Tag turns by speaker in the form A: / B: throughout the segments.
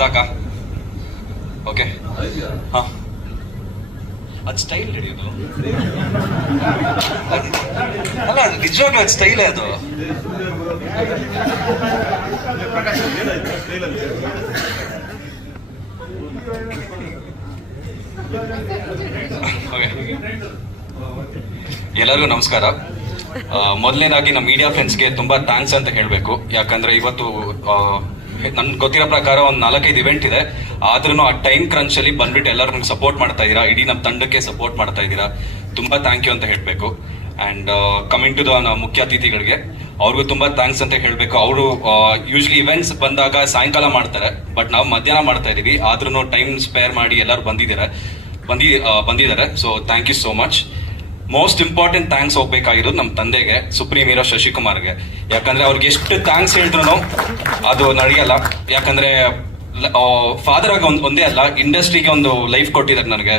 A: ಸಾಕಾ? ಓಕೆ ಹಾ. ಅದು ಸ್ಟೈಲ್ ಹಿಡಿಯೋದು ಅಲ್ಲ, ಅದು ನಿಜವಾಗ್ಲೂ ಅದು ಸ್ಟೈಲ್ ಅದು ಎಲ್ಲರಿಗೂ ನಮಸ್ಕಾರ. ಮೊದಲನೇದಾಗಿ ನಮ್ಮ ಮೀಡಿಯಾ ಫ್ರೆಂಡ್ಸ್ಗೆ ತುಂಬಾ ಥ್ಯಾಂಕ್ಸ್ ಅಂತ ಹೇಳಬೇಕು. ಯಾಕಂದ್ರೆ ಇವತ್ತು ನನ್ ಗೊತ್ತಿರೋ ಪ್ರಕಾರ ಒಂದು ನಾಲ್ಕೈದು ಇವೆಂಟ್ ಇದೆ. ಆದ್ರೂ ಆ ಟೈಮ್ ಕ್ರಂಚ್ ಅಲ್ಲಿ ಬಂದ್ಬಿಟ್ಟು ಎಲ್ಲರೂ ನಮ್ಗೆ ಸಪೋರ್ಟ್ ಮಾಡ್ತಾ ಇದೀರಾ ಇಡೀ ನಮ್ಮ ತಂಡಕ್ಕೆ ಸಪೋರ್ಟ್ ಮಾಡ್ತಾ ಇದ್ದೀರಾ? ತುಂಬಾ ಥ್ಯಾಂಕ್ ಯು ಅಂತ ಹೇಳಬೇಕು. ಅಂಡ್ ಕಮಿಂಗ್ ಟು ದ ಮುಖ್ಯ ಅತಿಥಿಗಳಿಗೆ, ಅವ್ರಿಗೂ ತುಂಬಾ ಥ್ಯಾಂಕ್ಸ್ ಅಂತ ಹೇಳಬೇಕು. ಅವರು ಯೂಶ್ವಲಿ ಇವೆಂಟ್ಸ್ ಬಂದಾಗ ಸಾಯಂಕಾಲ ಮಾಡ್ತಾರೆ. ಬಟ್ ನಾವು ಮಧ್ಯಾಹ್ನ ಮಾಡ್ತಾ ಇದೀವಿ. ಆದ್ರೂ ಟೈಮ್ ಸ್ಪೇರ್ ಮಾಡಿ ಎಲ್ಲರೂ ಬಂದಿದ್ದಾರೆ, ಬಂದಿ ಬಂದಿದ್ದಾರೆ. So thank you so much most important thanks ಹೋಗ್ಬೇಕಾಗಿರೋದು ನಮ್ಮ ತಂದೆಗೆ ಸುಪ್ರೀಂ ಹೀರೋ ಶಶಿಕುಮಾರ್ಗೆ. ಯಾಕಂದ್ರೆ ಅವ್ರಿಗೆ ಎಷ್ಟು ಥ್ಯಾಂಕ್ಸ್ ಹೇಳಿದ್ರು ಅದು ನಡೆಯಲ್ಲ. ಯಾಕಂದ್ರೆ ಫಾದರ್ ಆಗಿ ಒಂದ್ ಒಂದೇ ಅಲ್ಲ ಇಂಡಸ್ಟ್ರಿಗೆ ಒಂದು ಲೈಫ್ ಕೊಟ್ಟಿದ್ದಾರೆ ನನಗೆ.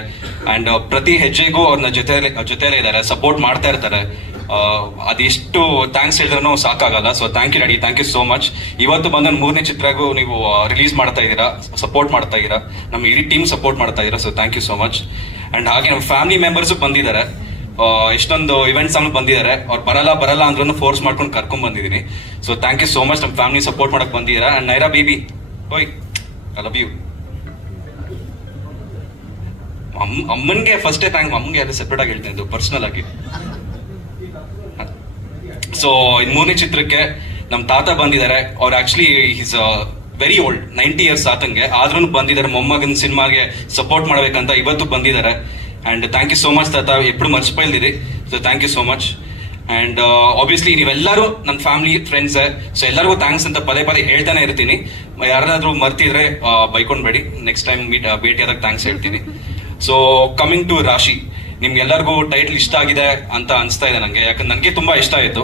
A: ಅಂಡ್ ಪ್ರತಿ ಹೆಜ್ಜೆಗೂ ಅವ್ರನ್ನ ಜೊತೆ ಜೊತೆಲೇ ಇದ್ದಾರೆ ಸಪೋರ್ಟ್ ಮಾಡ್ತಾ ಇರ್ತಾರೆ. ಅದೆಷ್ಟು ಥ್ಯಾಂಕ್ಸ್ ಹೇಳಿದ್ರು ಸಾಕಾಗಲ್ಲ. So thank you daddy thank you so much ಇವತ್ತು ಬಂದ ಮೂರನೇ ಚಿತ್ರಗೂ ನೀವು ರಿಲೀಸ್ ಮಾಡ್ತಾ ಇದ್ದೀರಾ ಸಪೋರ್ಟ್ ಮಾಡ್ತಾ ಇದ್ದೀರಾ. ನಮ್ಮ ಇಡೀ ಟೀಮ್ ಸಪೋರ್ಟ್ ಮಾಡ್ತಾ ಇದ್ದೀರಾ. So thank you so much and ಹಾಗೆ ನಮ್ಮ ಫ್ಯಾಮಿಲಿ ಮೆಂಬರ್ಸ್ ಬಂದಿದ್ದಾರೆ. ಆ, ಎಷ್ಟೊಂದು ಇವೆಂಟ್ಸ್ ಅನ್ನು ಬಂದಿದ್ದಾರೆ. ಅವ್ರು ಬರಲ್ಲ ಬರಲ್ಲ ಅಂದ್ರೂ ಫೋರ್ಸ್ ಮಾಡ್ಕೊಂಡು ಕರ್ಕೊಂಡ್ ಬಂದಿದ್ದೀನಿ. So thank you so much ನಮ್ಮ ಫ್ಯಾಮಿಲಿ ಸಪೋರ್ಟ್ ಮಾಡಕ್ ಬಂದಿದ್ದೀರಾ? ಅಂಡ್ ನೈರಾ ಬೇಬಿ ಓಯ್ ಐ ಲವ್ ಯು ಅಮ್ಮನ್ಗೆ ಫಸ್ಟೇ ಥ್ಯಾಂಕ್ ಅಮ್ಮಗೆ ಅದೇ ಸೆಪ್ರೇಟ್ ಆಗಿ ಹೇಳ್ತೀನಿ ಇದು ಪರ್ಸನಲ್ ಆಗಿ. ಸೊ ಇನ್ ಮೂರನೇ ಚಿತ್ರಕ್ಕೆ ನಮ್ಮ ತಾತ ಬಂದಿದ್ದಾರೆ. ಅವ್ರು actually is very old ninety years ಆತಂಗೆ. ಆದ್ರೂ ಬಂದಿದ್ದಾರೆ. ಮೊಮ್ಮಗನ್ ಸಿನಿಮಾಗೆ ಸಪೋರ್ಟ್ ಮಾಡ್ಬೇಕಂತ ಇವತ್ತು ಬಂದಿದ್ದಾರೆ. And thank you so much ತಾತ ಎಪ್ಪಡು ಮರ್ಚಿಪೋಯಿದ್ದೀರಿ so thank you so much and obviously ನೀವೆಲ್ಲರೂ ನನ್ನ ಫ್ಯಾಮಿಲಿ ಫ್ರೆಂಡ್ಸ್ ಸೊ ಎಲ್ಲರಿಗೂ ಥ್ಯಾಂಕ್ಸ್ ಅಂತ ಪದೇ ಪದೇ ಹೇಳ್ತಾನೆ ಇರ್ತೀನಿ. ಯಾರಾದ್ರೂ ಮರ್ತಿದ್ರೆ ಬೈಕೊಂಡ್ಬೇಡಿ. ನೆಕ್ಸ್ಟ್ ಟೈಮ್ ಮೀಟ್ ಭೇಟಿಯಾದಾಗ ಥ್ಯಾಂಕ್ಸ್ ಹೇಳ್ತೀನಿ. ಸೊ ಕಮಿಂಗ್ ಟು ರಾಶಿ ನಿಮ್ಗೆಲ್ಲರಿಗೂ ಟೈಟ್ಲ್ ಇಷ್ಟ ಆಗಿದೆ ಅಂತ ಅನಿಸ್ತಾ ಇದೆ ನನಗೆ ಯಾಕಂದ್ರೆ ನನಗೆ ತುಂಬ ಇಷ್ಟ ಆಯಿತು.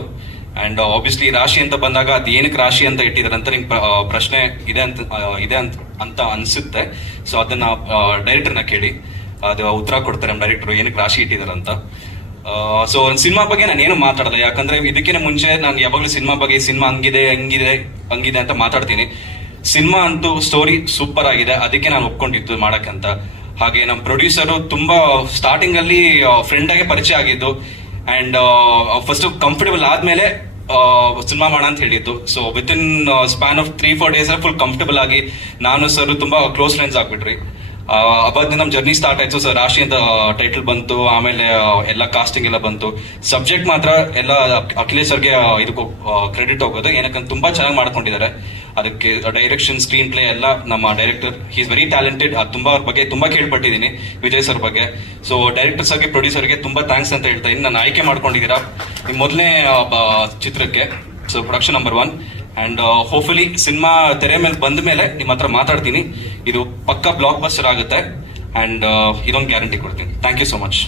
A: ಅಂಡ್ ಆಬ್ವಿಯಸ್ಲಿ ರಾಶಿ ಅಂತ ಬಂದಾಗ ಅದು ಏನಕ್ಕೆ ರಾಶಿ ಅಂತ ಇಟ್ಟಿದ್ದಾರೆ ಅಂತ ನಿಮ್ಗೆ ಪ್ರಶ್ನೆ ಇದೆ ಅಂತ ಇದೆ ಅಂತ ಅಂತ ಅನಿಸುತ್ತೆ. ಸೊ ಅದನ್ನ ಡೈರೆಕ್ಟರ್ನ ಕೇಳಿ. ಅದು ಉತ್ತರ ಕೊಡ್ತಾರೆ ನಮ್ಮ ಡೈರೆಕ್ಟರ್ ಏನಕ್ಕೆ ರಾಶಿ ಇಟ್ಟಿದಾರಂತ. ಅಂತ ಒಂದು ಸಿನಿಮಾ ಬಗ್ಗೆ ನಾನು ಏನು ಮಾತಾಡಲ್ಲ. ಯಾಕಂದ್ರೆ ಇದಕ್ಕಿಂತ ಮುಂಚೆ ನಾನು ಯಾವಾಗಲೂ ಸಿನಿಮಾ ಬಗ್ಗೆ, ಸಿನಿಮಾ ಹಂಗಿದೆ ಹಂಗಿದೆ ಹಂಗಿದೆ ಅಂತ ಮಾತಾಡ್ತೀನಿ. ಸಿನಿಮಾ ಅಂತೂ ಸ್ಟೋರಿ ಸೂಪರ್ ಆಗಿದೆ. ಅದಕ್ಕೆ ನಾನು ಒಪ್ಕೊಂಡಿದ್ದು ಮಾಡಕ್ಕಂತ. ಹಾಗೆ ನಮ್ಮ ಪ್ರೊಡ್ಯೂಸರು ತುಂಬಾ ಸ್ಟಾರ್ಟಿಂಗ್ ಅಲ್ಲಿ ಫ್ರೆಂಡ್ ಆಗಿ ಪರಿಚಯ ಆಗಿದ್ದು. ಅಂಡ್ ಫಸ್ಟ್ ಕಂಫರ್ಟಬಲ್ ಆದ್ಮೇಲೆ ಸಿನಿಮಾ ಮಾಡ ಅಂತ ಹೇಳಿದ್ದು. So with in span of three four days full comfortable ಆಗಿ, ನಾನು ಸರ್ ತುಂಬಾ ಕ್ಲೋಸ್ ಫ್ರೆಂಡ್ಸ್ ಆಗ್ಬಿಟ್ರಿ ಅವಾಗ ನಮ್ ಜರ್ನಿ ಸ್ಟಾರ್ಟ್ ಆಯ್ತು. ಸರ್ ರಾಶಿ ಅಂತ ಟೈಟಲ್ ಬಂತು. ಆಮೇಲೆ ಎಲ್ಲ ಕಾಸ್ಟಿಂಗ್ ಎಲ್ಲ ಬಂತು. ಸಬ್ಜೆಕ್ಟ್ ಮಾತ್ರ ಎಲ್ಲ ಅಖಿಲೇಶ್ ಸರ್ಗೆ ಇದಕ್ಕೆ ಕ್ರೆಡಿಟ್ ಹೋಗೋದು. ಏನಕ್ಕಂತ ತುಂಬಾ ಚೆನ್ನಾಗಿ ಮಾಡ್ಕೊಂಡಿದ್ದಾರೆ. ಅದಕ್ಕೆ ಡೈರೆಕ್ಷನ್ ಸ್ಕ್ರೀನ್ ಪ್ಲೇ ಎಲ್ಲ ನಮ್ಮ ಡೈರೆಕ್ಟರ್ ಇಸ್ ವೆರಿ ಟ್ಯಾಲೆಂಟೆಡ್ ತುಂಬಾ ಅವ್ರ ಬಗ್ಗೆ ತುಂಬಾ ಕೇಳ್ಪಟ್ಟಿದ್ದೀನಿ, ವಿಜಯ್ ಸರ್ ಬಗ್ಗೆ. ಸೊ ಡೈರೆಕ್ಟರ್ಸ್ ಆಗಿ ಪ್ರೊಡ್ಯೂಸರ್ಗೆ ತುಂಬಾ ಥ್ಯಾಂಕ್ಸ್ ಅಂತ ಹೇಳ್ತಾ ಇದ್ದೀನಿ. ನಾನು ಆಯ್ಕೆ ಮಾಡ್ಕೊಂಡಿದ್ದೀರಾ? ಮೊದಲನೇ ಚಿತ್ರಕ್ಕೆ. So production number one and hopefully cinema ತೆರೆ ಮೇಲೆ ಬಂದ ಮೇಲೆ ನಿಮ್ಮ ಹತ್ರ ಮಾತಾಡ್ತೀನಿ. ಇದು ಪಕ್ಕ ಬ್ಲಾಕ್ ಬಸ್ಟರ್ ಆಗುತ್ತೆ ಅಂಡ್ ಇದೊಂದು ಗ್ಯಾರಂಟಿ ಕೊಡ್ತೀನಿ. ಥ್ಯಾಂಕ್ ಯು ಸೊ ಮಚ್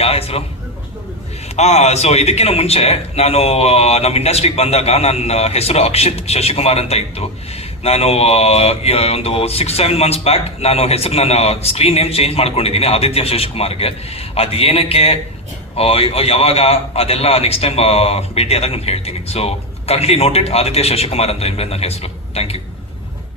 A: ಯಾವ ಹೆಸರು? ಹಾ ಸೊ ಇದಕ್ಕಿಂತ ಮುಂಚೆ ನಾನು ನಮ್ಮ ಇಂಡಸ್ಟ್ರಿಗೆ ಬಂದಾಗ ನನ್ನ ಹೆಸರು ಅಕ್ಷಿತ್ ಶಶಿಕುಮಾರ್ ಅಂತ ಇತ್ತು. ನಾನು ಒಂದು ಸಿಕ್ಸ್ ಸೆವೆನ್ ಮಂತ್ಸ್ ಬ್ಯಾಕ್ ನಾನು ಹೆಸರು ನನ್ನ ಸ್ಕ್ರೀನ್ ನೇಮ್ ಚೇಂಜ್ ಮಾಡ್ಕೊಂಡಿದ್ದೀನಿ, ಆದಿತ್ಯ ಶಶಿಕುಮಾರ್ಗೆ. ಅದು ಏನಕ್ಕೆ ಯಾವಾಗ ಅದೆಲ್ಲ ನೆಕ್ಸ್ಟ್ ಟೈಮ್ ಭೇಟಿ ಆದಾಗ ನಾನು ಹೇಳ್ತೀನಿ. So currently noted Aditya Shashikumar ಅಂತ ಇದ್ರೆ ನನ್ನ ಹೆಸರು. Thank you